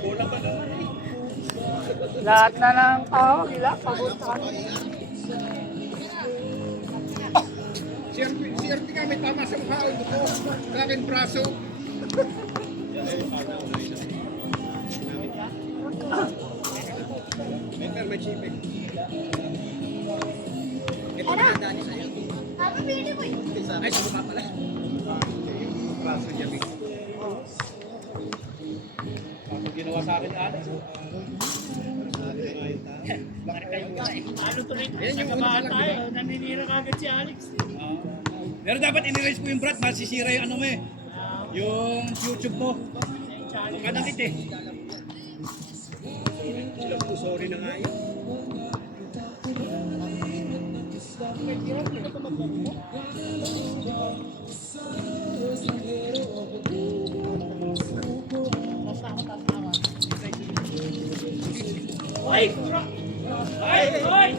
Kulang ka na. Lahat na ng tao, nila, papunta. CRP nga, may tama sa mukha. Ito, sa aking braso. May chipin. Ito na handa niya sa'yo. Ay, sa mukha pala. Braso niya, Vic. Ginawa sa akin, Alex. Ano tuloy sa kabahan tayo? Naninira kagad si Alex. Pero dapat in-erase mo yung Brad, masisira yung ano mo eh. Yung YouTube mo. Kanakit eh. Sila po, sorry na nga yun. Ay! Ay! Ay!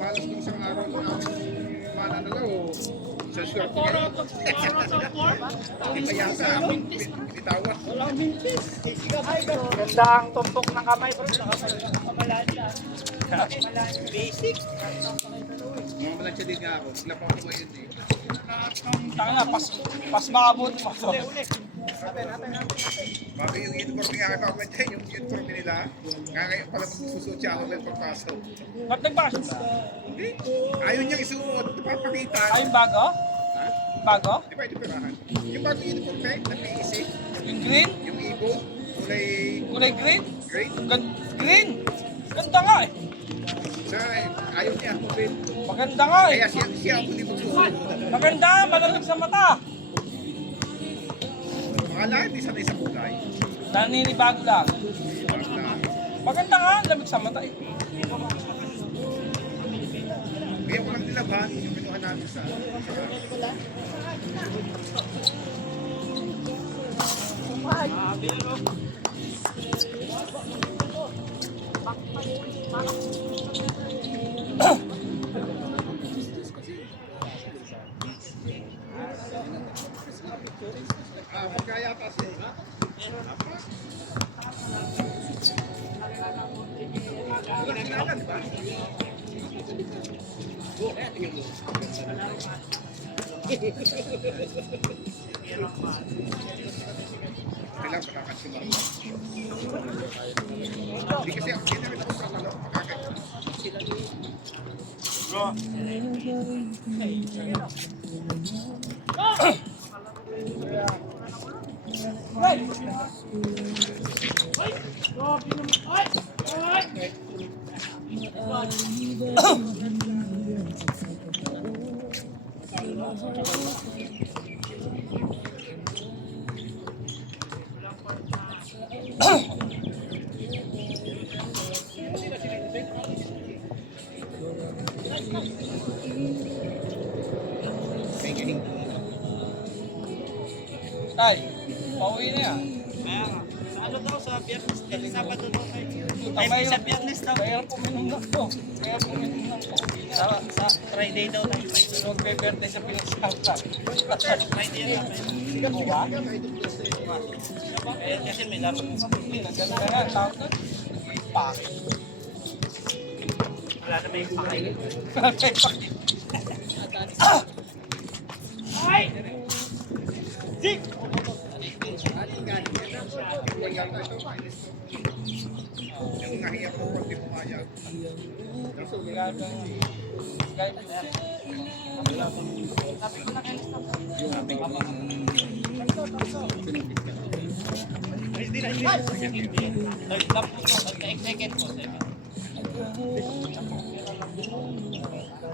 Malas nung isang araw na mananalaw. Sa swerte kayo. Hindi pa yata. Bitawa. Walang mintis. Ganda ang tumpok ng kamay, bro. Basic. Mga malansya din nga ako. Sila pa ako yun eh. Tanga na, pas makabot mo. Bago yung uniform nga kay Papa Jay, yung uniform nila, nga ngayon pala magsusuot siya ako ng pagpasok. Ba't nagpasok ka? Hindi. Ayaw niyang isuot. Napapakita. Ay, yung bago? Ha? Bago? Di ba ito pirahan? Yung bago uniform na PEC, Yung green? yung ibo, kulay Kulay green? green. Green! Ganda nga eh. So, ayaw niya ako din. Maganda nga eh. Kaya siya ako din magsusuot. Maganda, malamig sa mata. Mga lahat, di sanay sa kulay. Naninibago lang. Basta, Maganda nga, lamig sa mata eh. kaya ko lang nilaban, yung kinuha namin sa... Pagkaya kasi. Wala kilala, di ba? Kailangan pagkakasimar. Hindi kasi ako, hindi namin ako sa talo. Tay, pauwi na yan. Kaya nga. Sa ano daw? Sa Biyernes. Sabado daw tayo. Puta, Ay, sa Biyernes daw. Kaya puminom na to. Kaya puminom na to. Sa Friday daw tayo. Sunod kay birthday sa pinagsakan. Friday yan namin. Ano ba? Eh, kasi may laro. Naganda na, tawag na. Pakit. Wala na may pakain. Ay! Zik! Yung nahiya ko, pag di pumayag. Nag-execute po.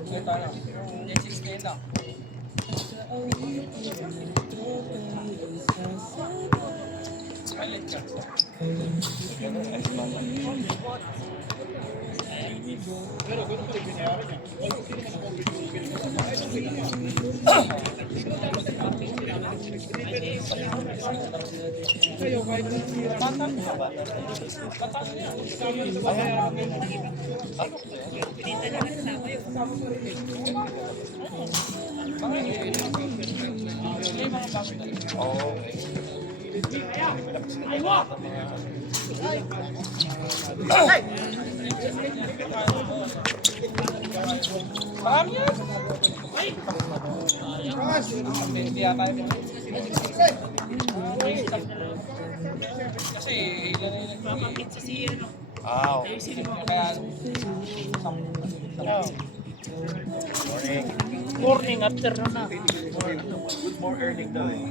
Ito na. 16 lang. Silent ka. Pero ganun pa rin binayaran niya. Although hindi naman ako kayo kahit na Bata niya ba? Bata niya. Ayan. Ano? Oh, marami yan. Hindi yata yun. Kasi ilan na yun. Kaya Morning, afternoon na. good more earning daw eh.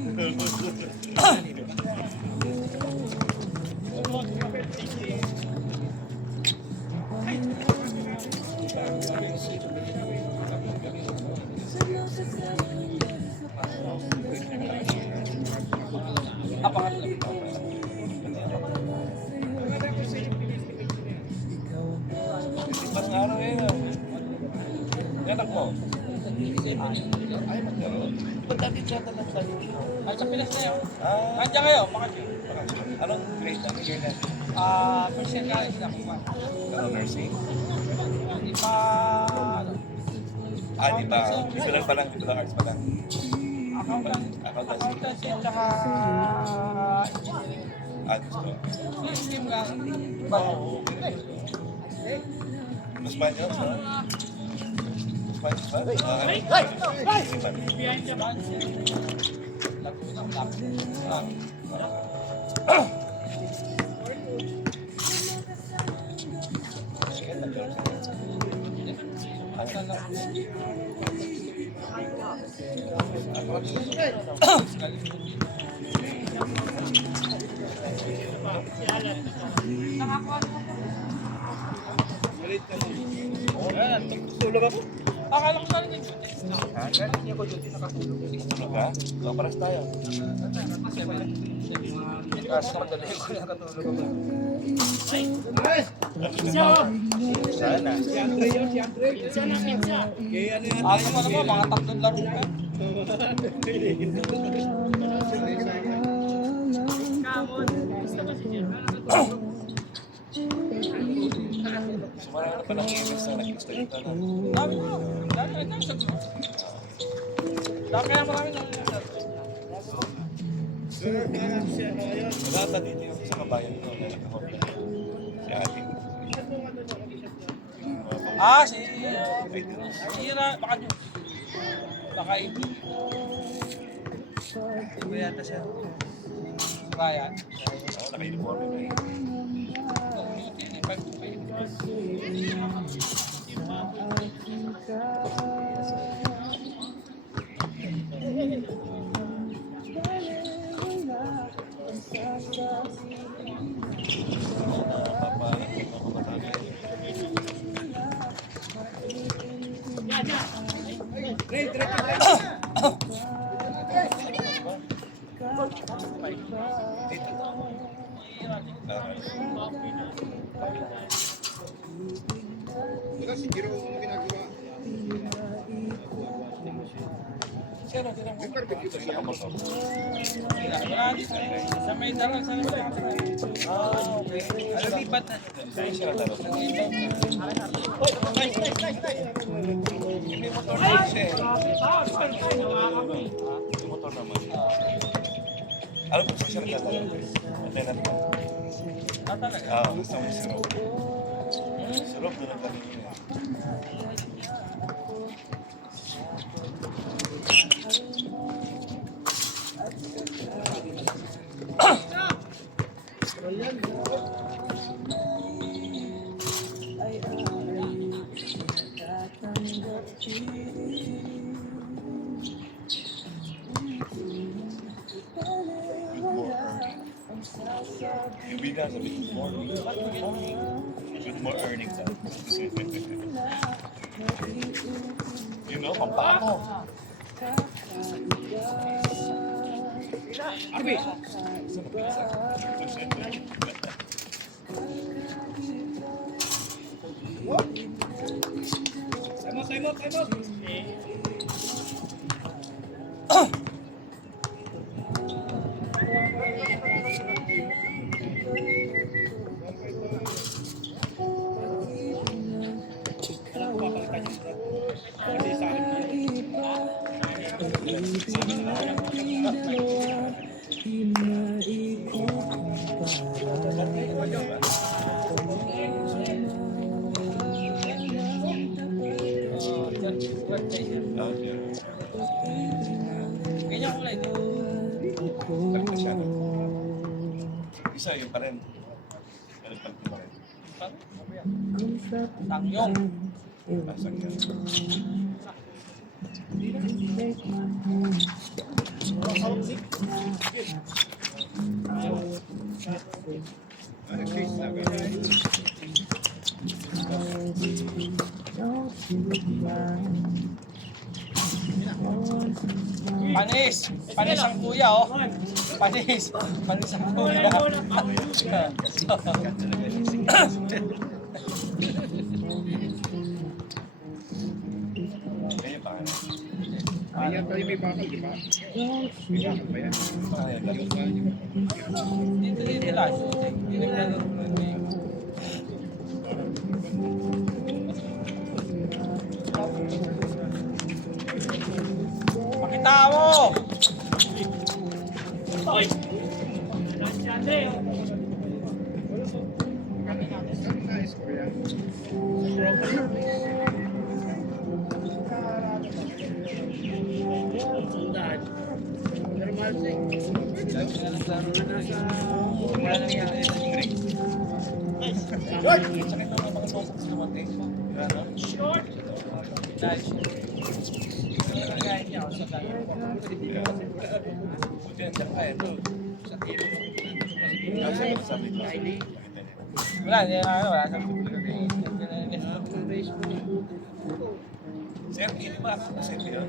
Parang araw eh. Anak mo. Ay, magkaroon. Ba't dati siya na lang tayo? Ay, sa Pinas na yun. Nandiyan kayo, makati. Anong grade na year na? Percent ka rin sila kuha. Ano, nursing? Di pa, ano, Di ba? Visual pa lang, visual arts pa lang. Accountancy. accountancy at saka engineering. Gusto. Scheme lang. Oo, okay. Mas Spanish, no? Spanish ba? Behind the back. tulog ako. Akala ko galing yun. Galing niya ko duty nakatulog. Tulog ka? Paras tayo. Kasi madali ko nakatulog ako. Sana. Si Andre yun, si Andre. Kaya ano yan Ako mo naman, mga tatlong laro ka. Sumara na pa ng EMS na nag-install ka na. Dami na. Dami na sa group. Dami kaya marami na. Wala dito yung sa kabayan ko. Si Ate. Si Ira, baka nyo. Baka ito. Ito yata siya. Ryan. Oo, naka-uniform na eh. Wala, si Jiro ang ginagawa. Sino, tinang may barbecue ba siya? Wala dito. Sa may darang sa naman nakatira. Okay. Alam, lipat na. Saan siya natalo? May motor na siya eh. May motor naman. Alam mo kung siya natalo? Lieutenant mo. Talaga. Gusto mo si Rob. Si Rob doon ang kanina niya. Yung bigla sabi, good morning. Good more earnings. You know, pampako. Arby! What? out, time out. Papalitan niyo, Brad. Kasi sa akin Ganyan ko lang ito. Balik na siya. Isa yun pa rin. Balik pa rin. Tangyong. Pasang yan. Panis! Panis ang kuya, oh. Panis! Panis ang kuya. Ganyan pa rin. Ayan tayo may bakal, di ba? May bakal ba yan? Dito lang. Dito lang. Pakita mo! Oy! Nansyate. Saan na-score yan? Sundaan. Normal siya. Wala nang yan. Sakit na mga tosok sa kamate. Ano? Short. Dahil siya. Nagkakain niya ako sa kanya. Buti yan siya kaya ito. Sabi ko. Wala, hindi na wala. Sir, hindi ba ako kasi ito yun?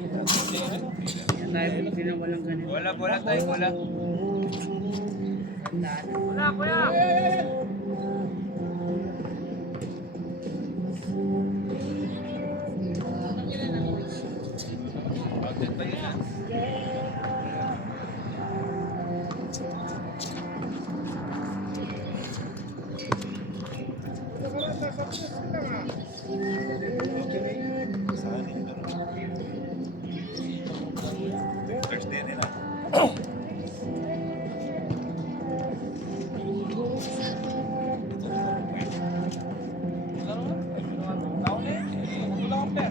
Yan tayo pinawalang ganito. Wala tayo, wala. Wala, kuya! Saan yun? Thursday nila.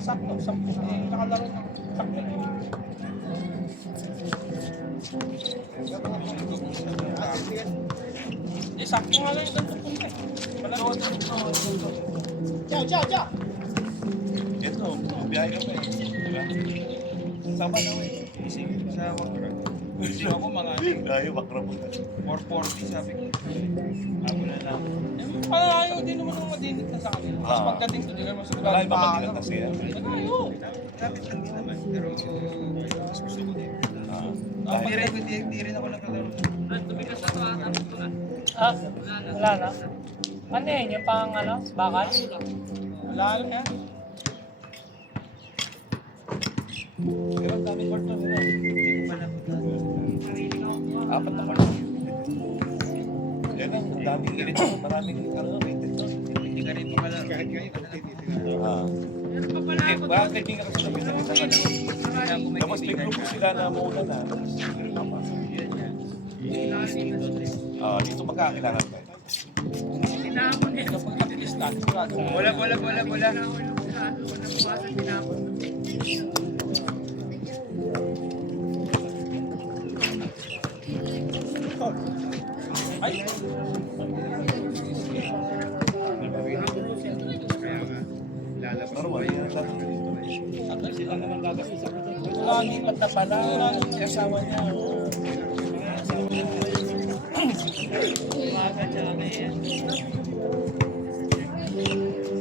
Sakto, sakto. Nakalaro ng sakto. Sakto nga lang yung ganito punta. Palaro na ito. Ciao! Ito, biyahe kami. Diba? Sama na eh. Ising sa Wakra. Ising ako mga Ayaw, bakra mo. 440 sabi ko. Ako na lang. Parang ayaw din naman ng madinit na sa kanila. Mas pagdating to, di ka masigurado Wala iba matigat kasi yan. Ayaw. Lapit lang din naman. Pero mas gusto ko din. Hindi rin ako nagkalaro. Wala na. Ano yun? Yung pang ano? Bakal? Wala lang yan. Pero ang daming court na nila. Apat na court. Yan ang daming init. Maraming rated doon. Hindi ka rin pala. Kahit ngayon, tititigan. Hindi, bakit kaibigan kasi sa minsan-minsan na. Tapos may grupo sila na mauna na. Dito magkakilala tayo. Wala. Ay! Kaya nga, lalabas Pero mo wala yun. yan lang dito. Sila naman gagastos sa kanya. Lipat na pala. Yung asawa niya. Umaga siya na yan.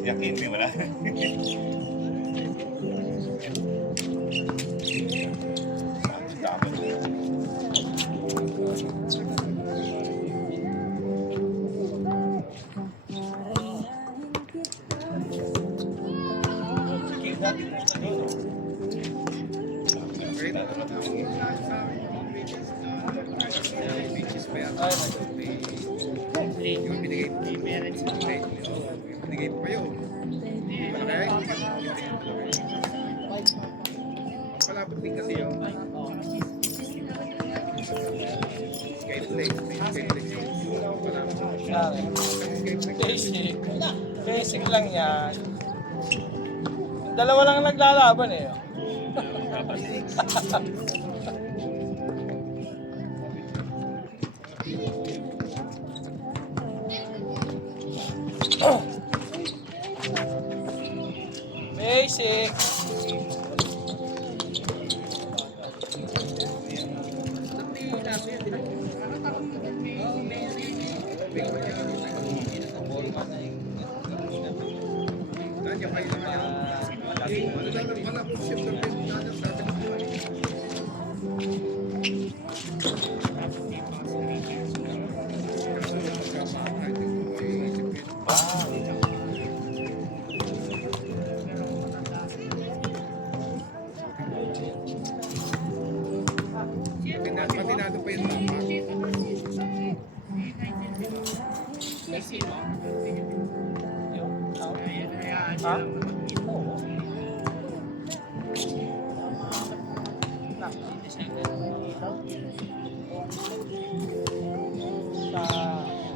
Yakin, di wala. Dati po Malaki pa kayo. Malaki? Palapit din kasi yun. Skate play. Skate play. Palapit. Basic. Basic lang yan. Dalawa lang naglalaban eh. Basic. Nandiyan kayo naman yan. Ano daw lang pala kung siya lang din nandiyan sa atin. Patinado pa yun. Ha?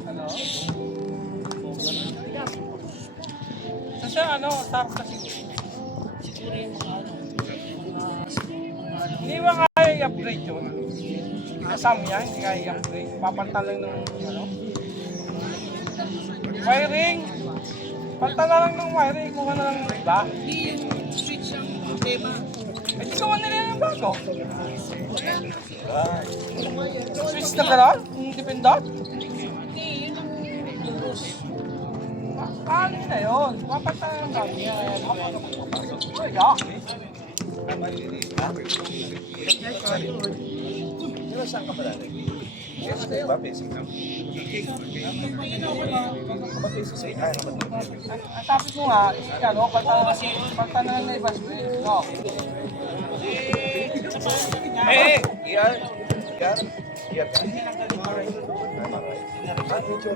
Ano? Kasi ano, tarp kasi. Siguro yung mga ano, Hindi ba kaya i-upgrade yun? Kasam yan, hindi kaya i-upgrade. Papalitan lang ng ano? Wiring! Palitan na lang ng wiring, kung ano lang ng iba. hindi yung switch ang tema. Eh, di gawa nila yung bago. Switch na gano'n? Yung dipindot? Hindi, yun ang lurus. Paano na yun? Papalitan na lang namin yan. Ay, ya. Saan ka pala? Yes, ba? Basic lang. Basic sa ay, Ang sabi ko nga, ano, palitan na lang na iba switch. No. Eh, iyan. Iyan. Iyan ka. Ah, medyo.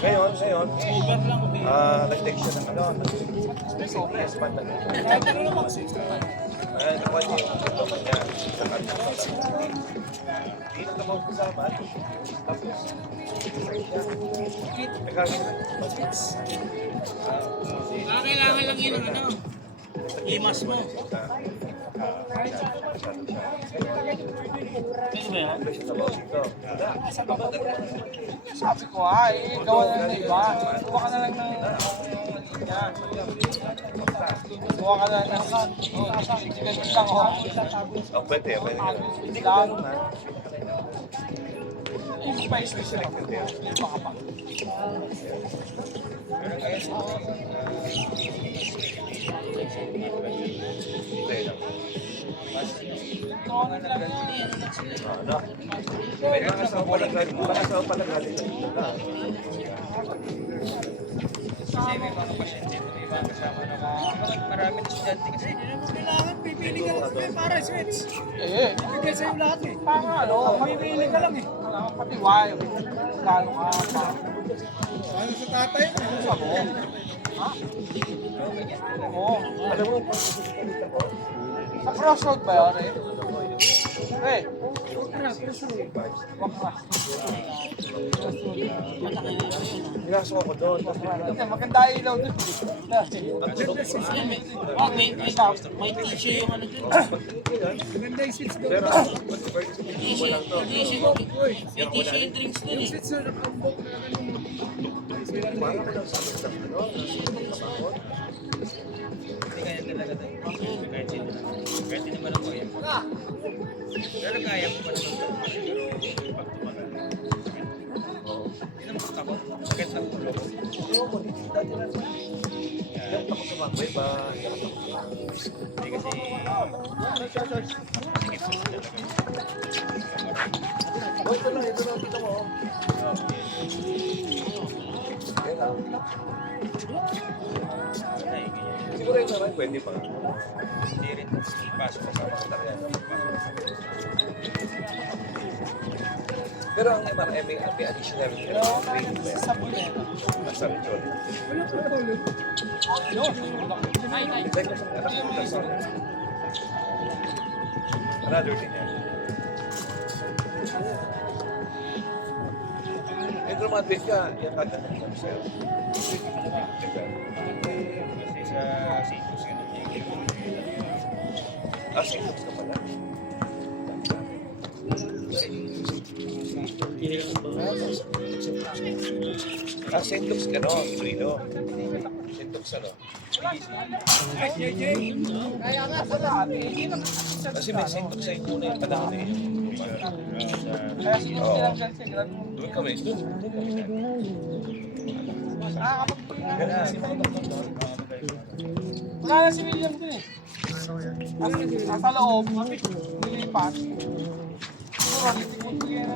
Ngayon, nag-take siya ng ano, yes, pantag. Nakuha niya yung diploma niya sa kanya. Dito na mo sa laban. Tapos, nagkakaroon ng mag-hits. Kailangan lang yun ang ano, imas mo. Pwede ba yan? Sabi ko gawa na lang na iba. Gawa ka na lang ng linya. Gawa ka na lang ng ganit lang Oh, pwede. Hindi ko lang. ganun na. Hindi pa special ako. Baka pa. Hindi lang. Gawa na lang yan. Ano? May mga sa palagalit. Mga sa palagalit. Kasi may mga pasyente, may mga kasama na maraming estudyante kasi. Kailangan pipili ka lang para switch. Eh, Bigay sa'yo lahat eh. para ano, mamimili ka lang eh. Kailangan pati wire. Lalo ka pa. Ano sa tatay? Sa mo. Ha? Oo. Alam mo, Sa crossroad ba yun eh? Eh, wakras. pinasok ako doon. Hindi, maganda ilaw dun. Wag, may tissue yung ano dun. Maganda yung switch doon. Pero, May tissue yung drinks dun eh. Switch na nakambok na parang ko lang sa ano, Hindi kaya talaga tayo. Kahit hindi naman ako yan. Pero kaya mo pa naman. Pero pag tumagal. Hindi naman ako. Sakit ng ulo ko. Yan ako sumabay ba? Yan ako Hindi kasi... Oh, ito lang, kita mo. Yan lang. Siguro ito naman, pwede pa. Hindi rin. pasok sa master yan. Pero ang MRM may additional training ba yan? Sa bulan. Nasa region. Another thing yan. Eh, graduate ka, yan ka na naman sa'yo. Kasi sa Citrus yun. Citrus ka pala. St. Luke's ka no, Iloilo. St. Luke's ano? Ay, JJ. Kasi may St. Luke's sa inyo na yung panahon eh. Kaya siguro Oo. silang dyan siya. Doon kami. Kaya si mga doktor doon, Wala na si William dun eh. Nasa loob, nilipat. Siguro, nilipat ko yan.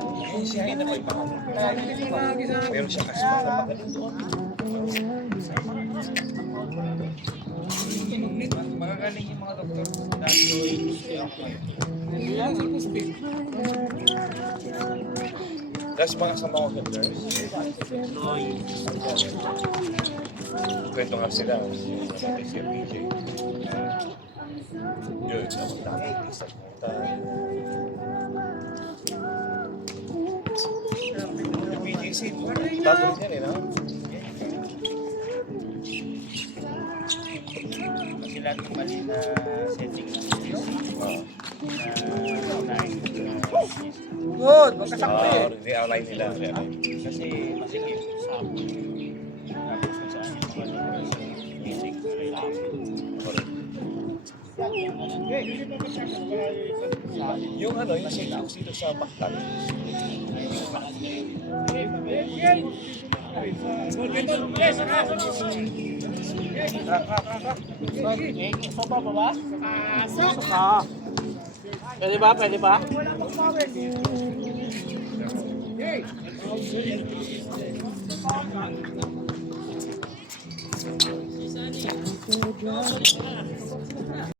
Siya ay na may panahon. Kaya nilipat. Meron siya kasi mga napagaling doon. magagaling yung mga doktor. Tapos mga sama ko sa nurse. Kwento nga sila. Sabi si PJ. Yun, ang dami. Isa punta. Yung PJC, bago rin yan eh, no? Kasi lahat ng mali na setting ng video na Good, magkasakti eh. Re-outline nila. kasi masikip. Tapos kung saan yung mga lugar sa music. Yung ano, yung signals dito sa Baktan. Sopa pa ba? Sopa. Pwede ba? Pwede ba?